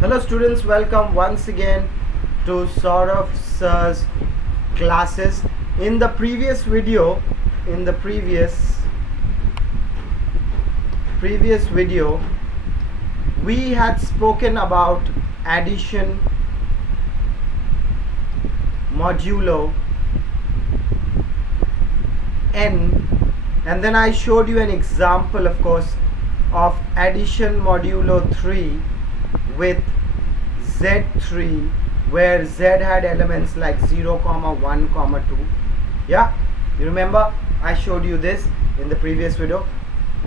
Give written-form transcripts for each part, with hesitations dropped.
Hello students, welcome once again to Sourav Sir's classes. In the previous video, we had spoken about addition, modulo, n, and then I showed you an example, of course, of addition modulo 3 with Z3, where Z had elements like 0, 1, 2. Yeah, you remember I showed you this in the previous video.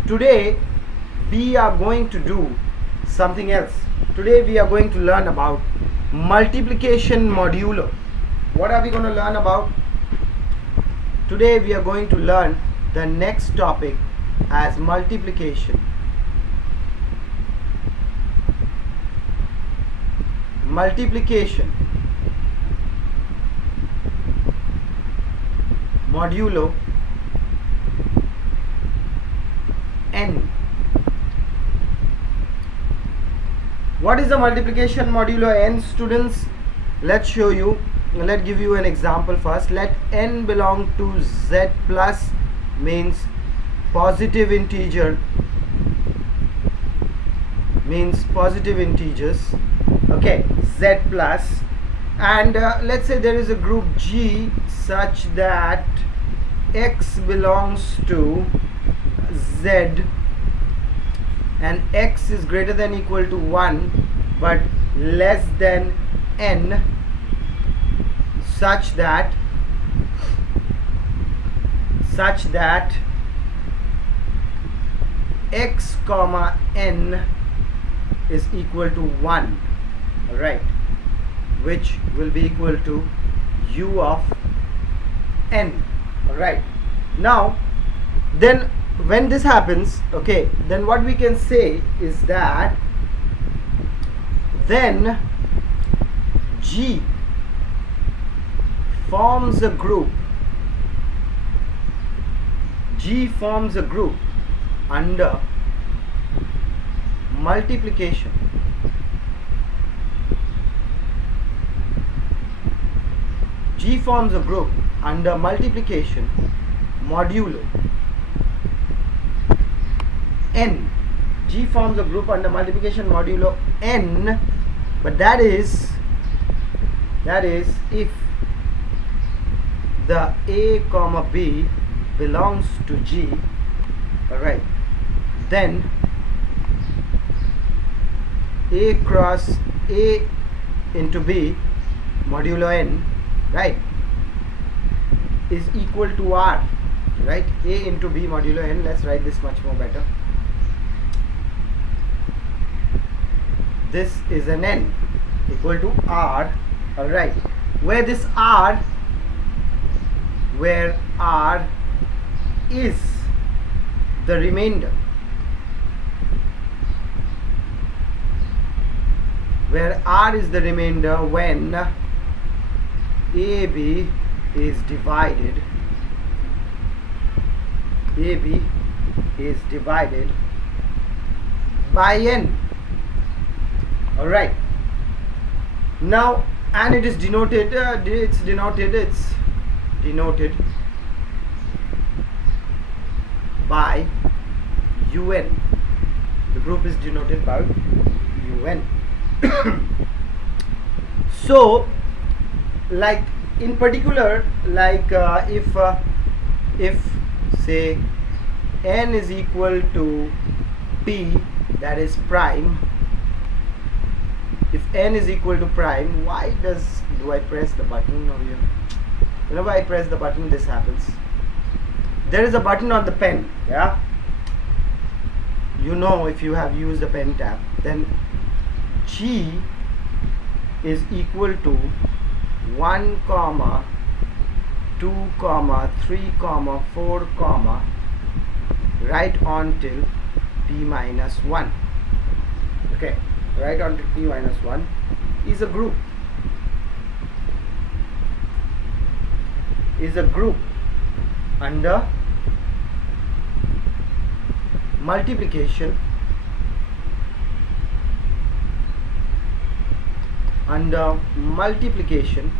Today we are going to do something else. Today we are going to learn about multiplication modulo. What are we going to learn about? Today we are going to learn the next topic as multiplication. Modulo n. What is the multiplication modulo n, students? Let's show you. Let's give you an example first. Let n belong to z plus, means positive integers, okay, z plus, and let's say there is a group G such that x belongs to z and x is greater than equal to 1 but less than n, such that x comma n is equal to 1, right, which will be equal to u of n. Right, now then when this happens, okay, then what we can say is that then G forms a group under multiplication. G forms a group under multiplication modulo n. G forms a group under multiplication modulo n, but that is if the a comma b belongs to G, alright, then a cross a into b modulo n, right, is equal to r, right, a into b modulo n. Let's write this much more better. This is an n equal to r, alright, where r is the remainder, when AB is divided by n. Alright, now, and it is denoted by un. The group is denoted by un. So, like in particular, like if say n is equal to p, that is prime. If n is equal to prime, why do I press the button over here? Whenever I press the button, this happens. There is a button on the pen, yeah, you know, if you have used the pen tab, then G is equal to 1, 2, 3, 4, right on till p minus 1. Okay, right on till p minus 1 is a group. Under multiplication under multiplication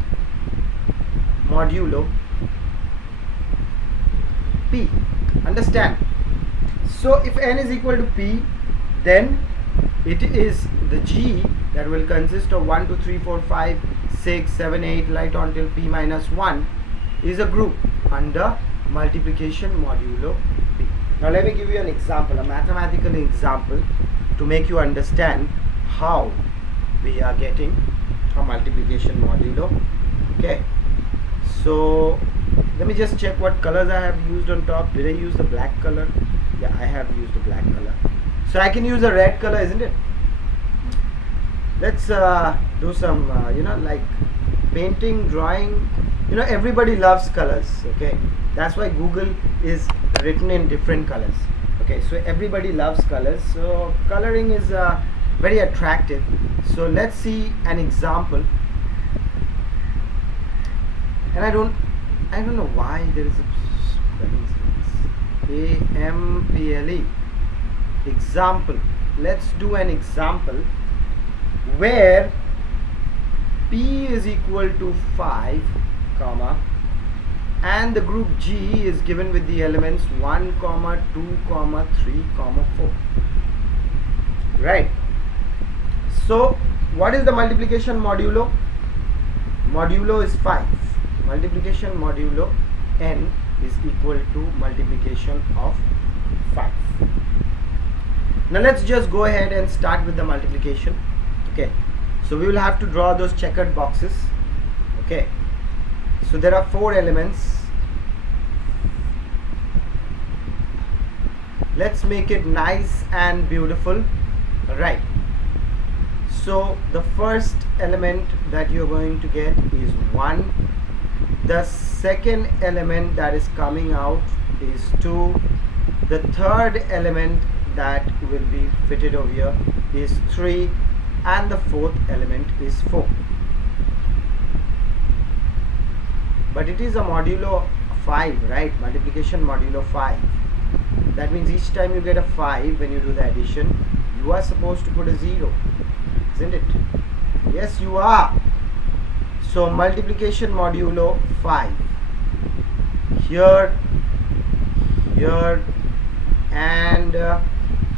modulo P. Understand? So if n is equal to P, then it is the G that will consist of 1, 2, 3, 4, 5, 6, 7, 8 right on till P minus 1 is a group under multiplication modulo P. Now let me give you an example, a mathematical example to make you understand how we are getting a multiplication modulo. Okay, so let me just check what colors I have used on top. Did I use the black color? Yeah, I have used the black color. So I can use a red color, isn't it? Let's do some like painting, drawing. Everybody loves colors. Okay, that's why Google is written in different colors. Okay, so everybody loves colors, so coloring is very attractive. So let's see an example. And I don't know why there is a AMPLE example. Let's do an example where P is equal to 5 comma and the group G is given with the elements 1 comma 2 comma 3 comma 4. Right, so what is the multiplication modulo? Modulo is 5. Multiplication modulo n is equal to multiplication of 5. Now let's just go ahead and start with the multiplication. Okay, so we will have to draw those checkered boxes. Okay, so there are 4 elements. Let's make it nice and beautiful. Right, so the first element that you're going to get is 1. The second element that is coming out is 2. The third element that will be fitted over here is 3, and the fourth element is 4. But it is a modulo 5, right? Multiplication modulo 5. That means each time you get a 5 when you do the addition, you are supposed to put a 0, isn't it? Yes, you are. So multiplication modulo 5. Here, and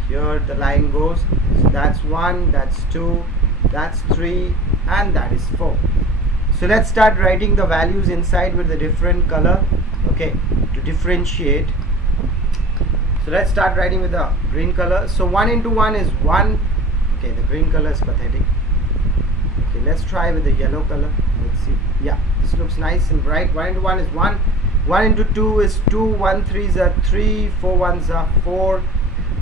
here the line goes. So that's 1, that's 2, that's 3, and that is 4. So let's start writing the values inside with a different color, okay, to differentiate. So let's start writing with the green color. So 1 into 1 is 1. Okay, the green color is pathetic. Okay, let's try with the yellow color. Let's see. Yeah, this looks nice and bright. 1 into 1 is 1. 1 into 2 is 2. 1 3s are 3. 4 1s are 4.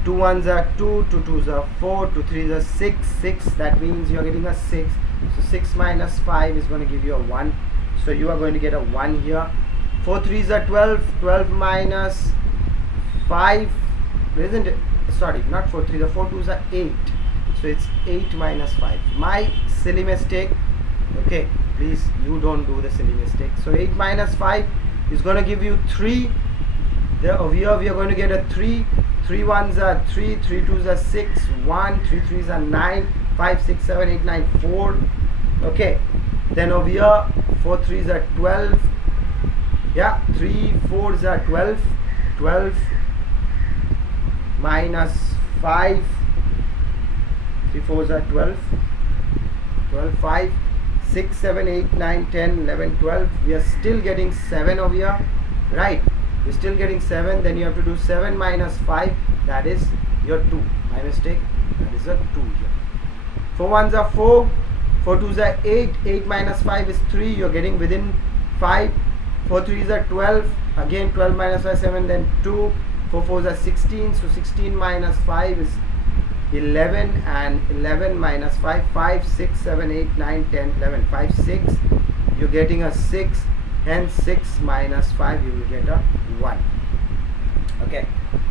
2 1s are 2. 2 2s are 4. 2 3s are 6. 6. That means you're getting a 6. So 6 minus 5 is going to give you a 1. So you are going to get a 1 here. 4 3s are 12. 12 minus 5, isn't it? Sorry, not 4 3s. The 4 2s are 8. So it's 8 minus 5. My silly mistake. Okay, please, you don't do the silly mistake. So 8 minus 5 is going to give you 3. Over here we are going to get a 3. 3 1s are 3. 3 2s are 6. 1. 3 3s are 9. 5 6 7 8 9 4. Okay, then over here 4 3s are 12. Yeah, 3 4s are 12. 12 minus 5. 3 4s are 12. 12 5 6 7 8 9 10 11 12. We are still getting 7 over here, right? We're still getting 7. Then you have to do 7 minus 5. That is your 2. My mistake. That is a 2 here. 4 1s are 4. 4 2s are 8. 8 minus 5 is 3. You're getting within 5. 4 3s are 12. Again 12 minus 5 7. Then 2. 4 4s are 16. So 16 minus 5 is 11, and 11 minus 5, 5 6 7 8 9 10 11. 5 6. You're getting a 6. Hence 6 minus 5 you will get a 1. Okay,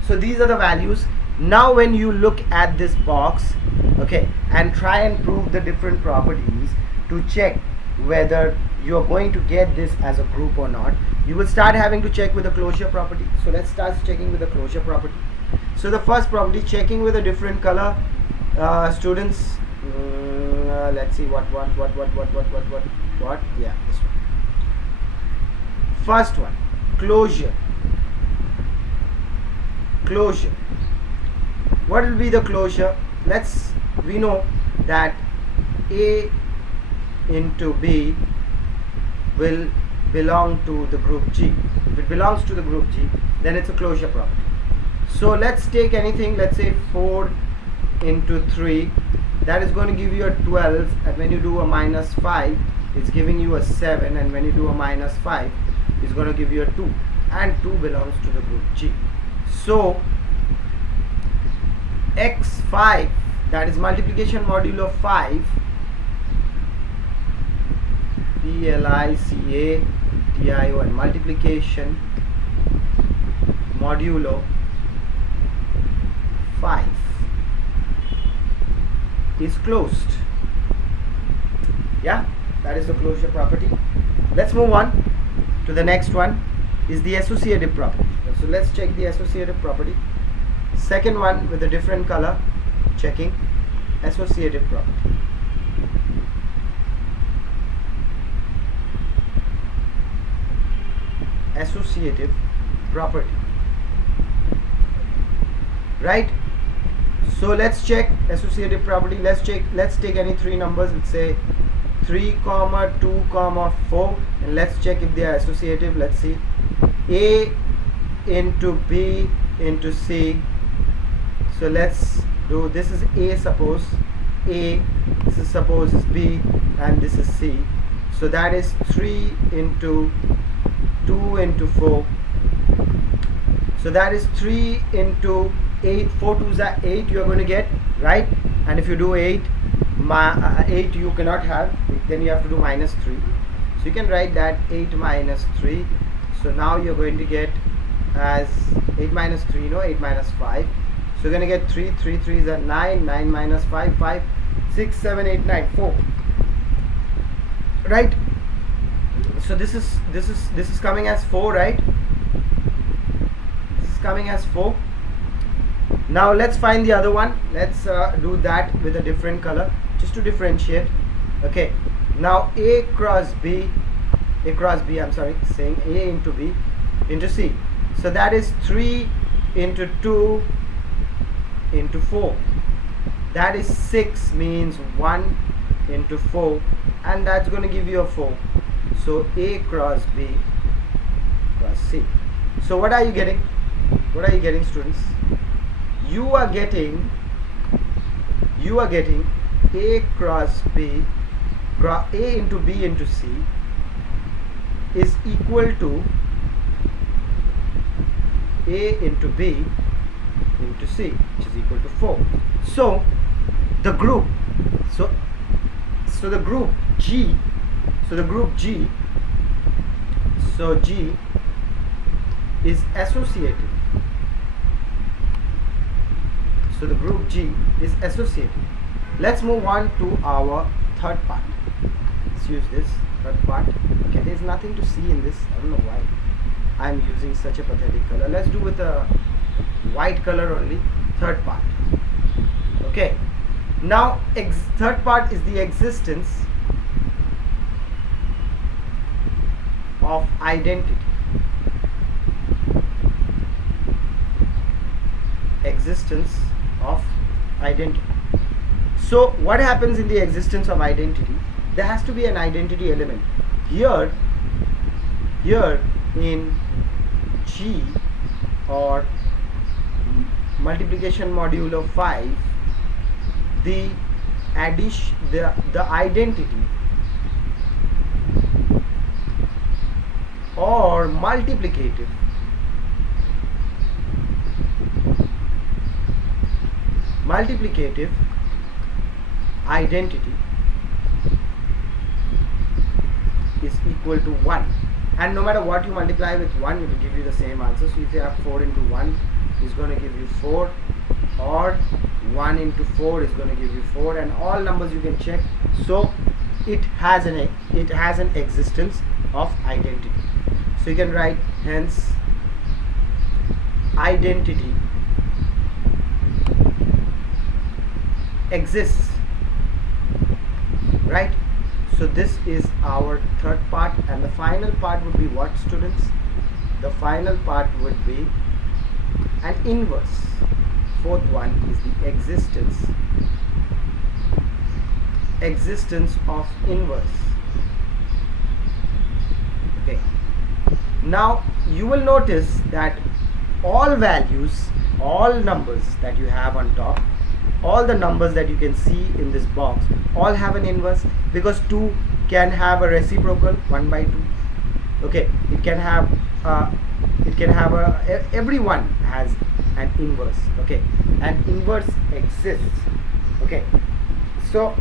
so these are the values. Now when you look at this box, okay, and try and prove the different properties to check whether you are going to get this as a group or not, you will start having to check with the closure property. So let's start checking with the closure property. So the first property, checking with a different color. Students, let's see what yeah, this one. First one, closure. What will be the closure? We know that A into B will belong to the group G. If it belongs to the group G, then it's a closure property. So let's take anything, let's say 4 into 3, that is going to give you a 12, and when you do a minus 5, it's giving you a 7, and when you do a minus 5, it's going to give you a 2, and 2 belongs to the group G. So x5, that is multiplication modulo 5, PLICATION, multiplication modulo 5 is closed. Yeah, that is the closure property. Let's move on to the next one, is the associative property. So let's check the associative property. Second one with a different color, checking associative property. Associative property, right? So let's check associative property. Let's take any three numbers. Let's say 3, 2, 4, and let's check if they are associative. Let's see, A into B into C. So let's do, this is A, suppose A, this is suppose is B, and this is C. So that is 3 into 2 into 4. So that is 3 into 8. 4 2s are 8 you are going to get, right? And if you do 8 you cannot have, then you have to do minus 3. So you can write that 8 minus 3. So now you're going to get as 8 minus 3, 8 minus 5. So you're going to get 3 3s are 9, 9 minus 5, 5, 6, 7, 8, 9, 4. Right? So this is coming as 4, right? This is coming as 4. Now let's find the other one. Let's do that with a different color, just to differentiate. Okay. Now A cross B, I'm sorry, saying A into B into C. So that is 3 into 2 into 4. That is 6, means 1 into 4, and that's going to give you a 4. So A cross B cross C. So what are you getting? What are you getting, students? You are getting A cross B, A into B into C is equal to A into B into C, which is equal to 4. So the group, so the group G, so G is associative. So the group G is associative. Let's move on to our third part. Let's use this third part. Okay, there's nothing to see in this. I don't know why I'm using such a pathetic color. Let's do with a white color only. Third part. Okay. Now third part is the existence of identity. Existence of identity. So what happens in the existence of identity? There has to be an identity element. Here in G, or multiplication modulo 5, the identity or multiplicative identity is equal to 1, and no matter what you multiply with 1, it will give you the same answer. So if you have 4 into 1 is going to give you 4, or 1 into 4 is going to give you 4, and all numbers you can check. So it has an existence of identity. So you can write, hence identity exists right? So this is our third part, and the final part would be what, students? The final part would be an inverse. Fourth one is the existence of inverse. Okay, now you will notice that all values, all numbers that you have on top, all the numbers that you can see in this box, all have an inverse, because 2 can have a reciprocal 1 by 2. Okay, it can have everyone has an inverse. Okay, an inverse exists. Okay, so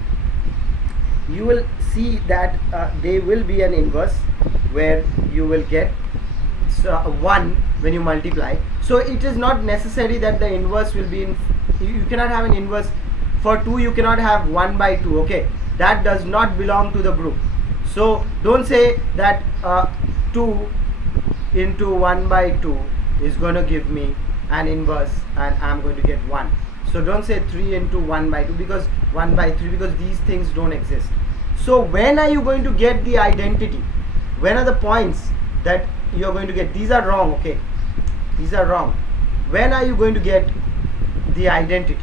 you will see that there will be an inverse where you will get 1 when you multiply. So it is not necessary that the inverse will be in, you cannot have an inverse for 2, you cannot have 1 by 2. Okay, that does not belong to the group. So don't say that 2 into 1 by 2 is going to give me an inverse and I'm going to get 1. So don't say 3 into 1 by 2 because 1 by 3, because these things don't exist. So when are you going to get the identity? When are the points that you are going to get? These are wrong. Okay, these are wrong. When are you going to get the identity?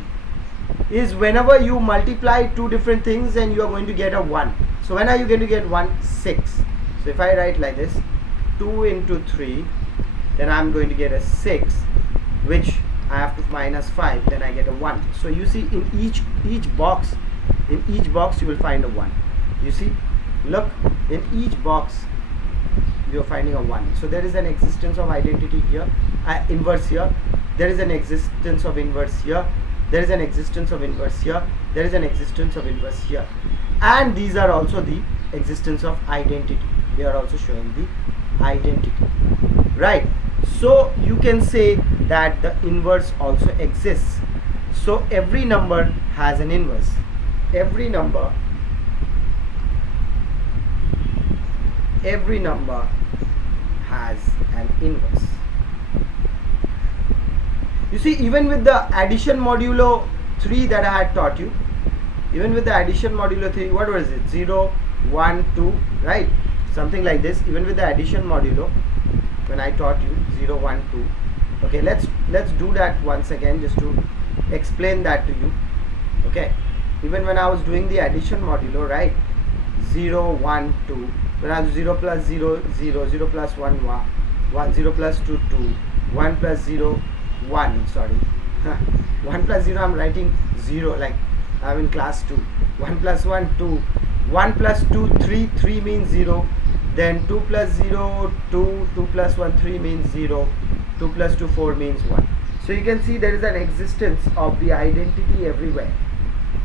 Is whenever you multiply two different things and you are going to get a 1. So when are you going to get 1? 6. So if I write like this, 2 into 3, then I'm going to get a 6, which I have to minus 5, then I get a 1. So you see, in each box you will find a 1. You see, look, in each box you are finding a 1. So there is an existence of identity here, inverse here. There is an existence of inverse here. There is an existence of inverse here. There is an existence of inverse here. And these are also the existence of identity. They are also showing the identity, right? So you can say that the inverse also exists. So every number has an inverse. Every number has an inverse. You see, even with the addition modulo 3 that I had taught you, even with the addition modulo 3, what was it? 0, 1, 2, right? Something like this. Even with the addition modulo, when I taught you 0, 1, 2. Okay, let's do that once again just to explain that to you. Okay, even when I was doing the addition modulo, right? 0, 1, 2. When I was 0 plus 0, 0, 0 plus 1, 1, 0 plus 2, 2, 1 plus 0, 1, sorry. 1 plus 0, I'm writing 0 like I'm in class 2. 1 plus 1, 2. 1 plus 2, 3. 3 means 0. Then 2 plus 0, 2. 2 plus 1, 3 means 0. 2 plus 2, 4 means 1. So you can see there is an existence of the identity everywhere,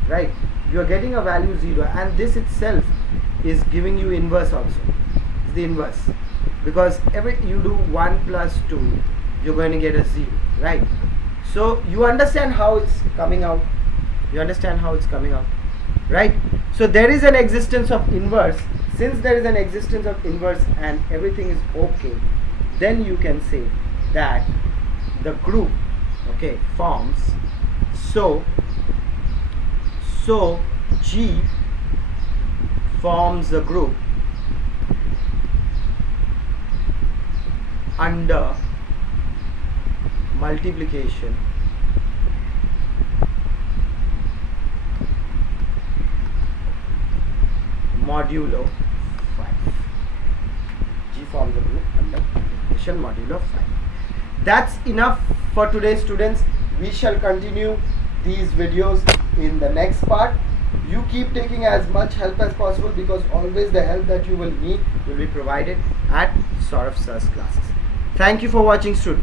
right? You are getting a value 0, and this itself is giving you inverse also. It's the inverse, because every you do 1 plus 2, you're going to get a 0, right? So you understand how it's coming out. You understand how it's coming out, right? So there is an existence of inverse. Since there is an existence of inverse and everything is okay, then you can say that the group, okay, forms. So G forms a group under multiplication modulo 5. G forms a group under multiplication modulo 5. That's enough for today, students. We shall continue these videos in the next part. You keep taking as much help as possible, because always the help that you will need will be provided at Sourav Sir's classes. Thank you for watching, students.